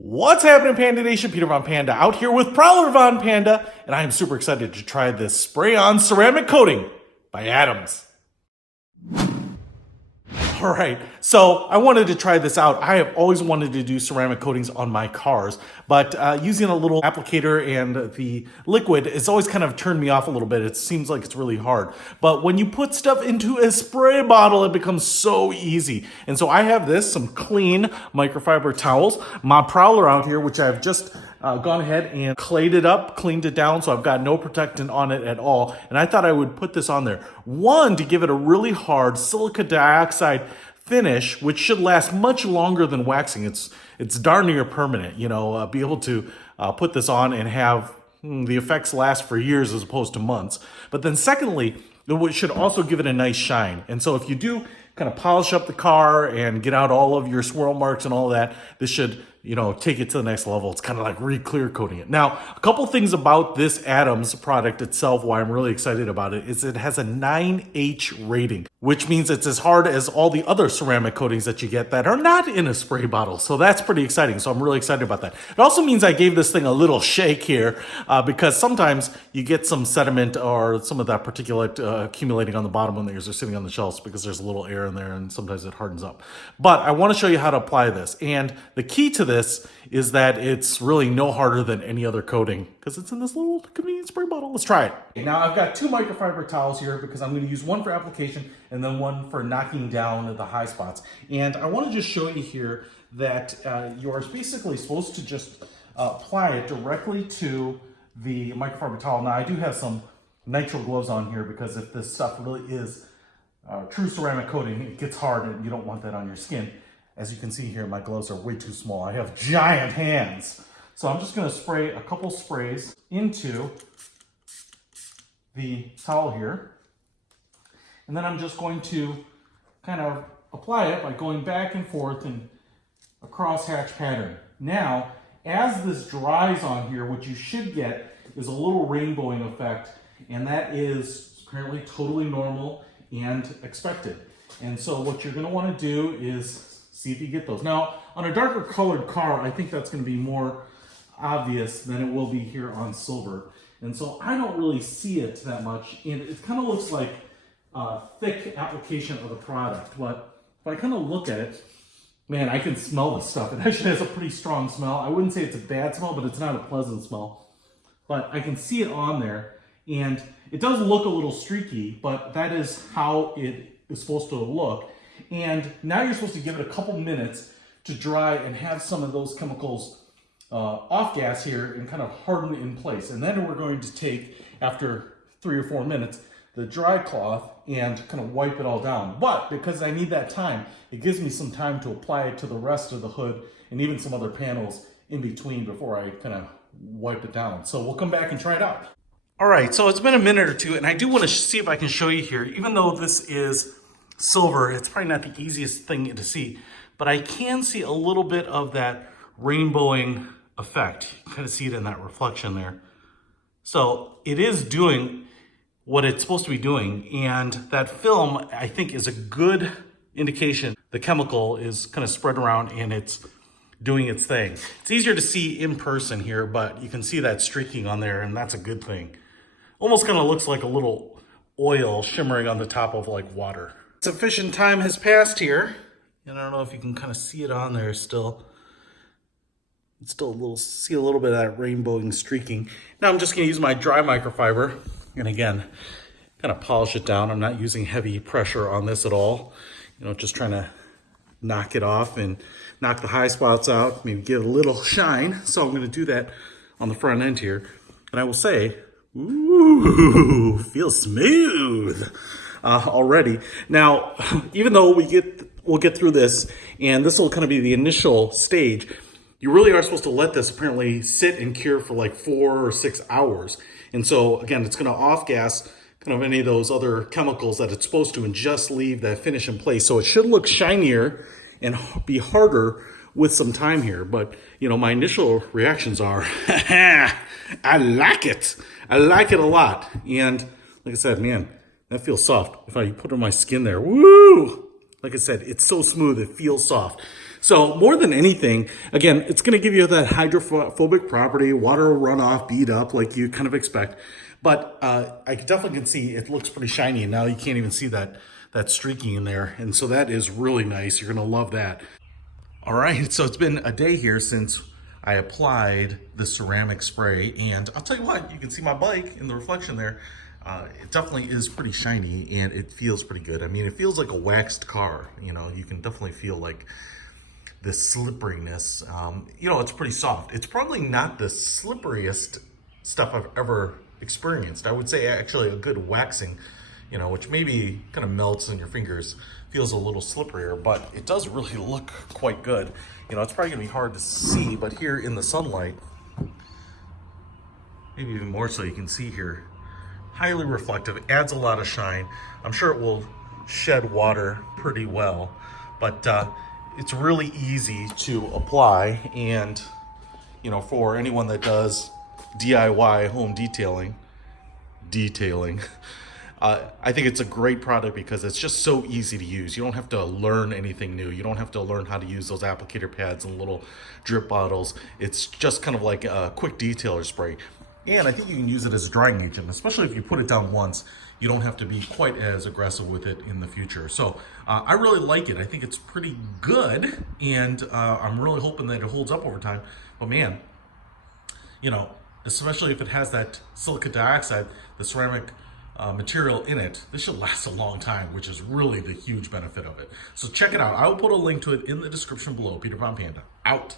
What's happening, Panda Nation? Peter Von Panda out here with Prowler Von Panda, and I am super excited to try this spray-on ceramic coating by Adams. All right, so I wanted to try this out. I have always wanted to do ceramic coatings on my cars, but using a little applicator and the liquid, it's always kind of turned me off a little bit. It seems like it's really hard. But when you put stuff into a spray bottle, it becomes so easy. And so I have some clean microfiber towels, my Prowler out here, which I've just gone ahead and clayed it up, cleaned it down, so I've got no protectant on it at all. And I thought I would put this on there. One, to give it a really hard silica dioxide finish, which should last much longer than waxing. It's darn near permanent, be able to put this on and have the effects last for years as opposed to months. But then secondly, it should also give it a nice shine. And so if you do kind of polish up the car and get out all of your swirl marks and all that, this should take it to the next level. It's kind of like re-clear coating it. Now, a couple things about this Adams product itself, why I'm really excited about it, is it has a 9H rating, which means it's as hard as all the other ceramic coatings that you get that are not in a spray bottle. So that's pretty exciting. So I'm really excited about that. It also means I gave this thing a little shake here because sometimes you get some sediment or some of that particulate accumulating on the bottom when these are sitting on the shelves because there's a little air in there and sometimes it hardens up. But I want to show you how to apply this. And the key to this is that it's really no harder than any other coating because it's in this little convenient spray bottle. Let's try it. Now I've got two microfiber towels here because I'm going to use one for application and then one for knocking down the high spots. And I want to just show you here that you're basically supposed to just apply it directly to the microfiber towel. Now I do have some nitrile gloves on here because if this stuff really is true ceramic coating, it gets hard and you don't want that on your skin. As you can see here, my gloves are way too small. I have giant hands. So I'm just gonna spray a couple sprays into the towel here. And then I'm just going to kind of apply it by going back and forth in a crosshatch pattern. Now, as this dries on here, what you should get is a little rainbowing effect, and that is apparently totally normal and expected. And so what you're gonna wanna do is see if you get those. Now, on a darker colored car, I think that's going to be more obvious than it will be here on silver. And so I don't really see it that much. And it kind of looks like a thick application of the product. But if I kind of look at it, man, I can smell the stuff. It actually has a pretty strong smell. I wouldn't say it's a bad smell, but it's not a pleasant smell. But I can see it on there. And it does look a little streaky, but that is how it is supposed to look. And now you're supposed to give it a couple minutes to dry and have some of those chemicals off gas here and kind of harden in place. And then we're going to take, after 3 or 4 minutes, the dry cloth and kind of wipe it all down. But because I need that time, it gives me some time to apply it to the rest of the hood and even some other panels in between before I kind of wipe it down. So we'll come back and try it out. All right, so it's been a minute or two, and I do want to see if I can show you here, even though this is silver, it's probably not the easiest thing to see, but I can see a little bit of that rainbowing effect. You can kind of see it in that reflection there. So it is doing what it's supposed to be doing, and that film, I think, is a good indication the chemical is kind of spread around and it's doing its thing. It's easier to see in person here, but you can see that streaking on there, and that's a good thing. Almost kind of looks like a little oil shimmering on the top of like water. Sufficient time has passed here, and I don't know if you can kind of see it on there still. It's still see a little bit of that rainbowing streaking. Now I'm just going to use my dry microfiber, and again, kind of polish it down. I'm not using heavy pressure on this at all. Just trying to knock it off and knock the high spots out, maybe get a little shine. So I'm going to do that on the front end here, and I will say, ooh, feels smooth. Already. Now, even though we'll get through this, and this will kind of be the initial stage, you really are supposed to let this apparently sit and cure for like 4 or 6 hours. And so again, it's going to off gas kind of any of those other chemicals that it's supposed to and just leave that finish in place. So it should look shinier and be harder with some time here. But my initial reactions are, I like it. I like it a lot. And like I said, man, that feels soft. If I put it on my skin there, woo! Like I said, it's so smooth, it feels soft. So more than anything, again, it's going to give you that hydrophobic property, water will run off, bead up like you kind of expect. But I definitely can see it looks pretty shiny, and now you can't even see that streaking in there. And so that is really nice. You're going to love that. All right, so it's been a day here since I applied the ceramic spray, and I'll tell you what, you can see my bike in the reflection there. It definitely is pretty shiny, and it feels pretty good. I mean, it feels like a waxed car. You know, you can definitely feel like the slipperiness. You know, it's pretty soft. It's probably not the slipperiest stuff I've ever experienced. I would say actually a good waxing, you know, which maybe kind of melts in your fingers, feels a little slipperier, but it does really look quite good. You know, it's probably gonna be hard to see, but here in the sunlight, maybe even more so, you can see here, highly reflective, adds a lot of shine. I'm sure it will shed water pretty well, but it's really easy to apply. And, you know, for anyone that does DIY home detailing, I think it's a great product because it's just so easy to use. You don't have to learn anything new. You don't have to learn how to use those applicator pads and little drip bottles. It's just kind of like a quick detailer spray. And I think you can use it as a drying agent, especially if you put it down once. You don't have to be quite as aggressive with it in the future. So I really like it. I think it's pretty good, and I'm really hoping that it holds up over time. But man, you know, especially if it has that silicon dioxide, the ceramic material in it, this should last a long time, which is really the huge benefit of it. So check it out. I will put a link to it in the description below. Peter Von Panda, out.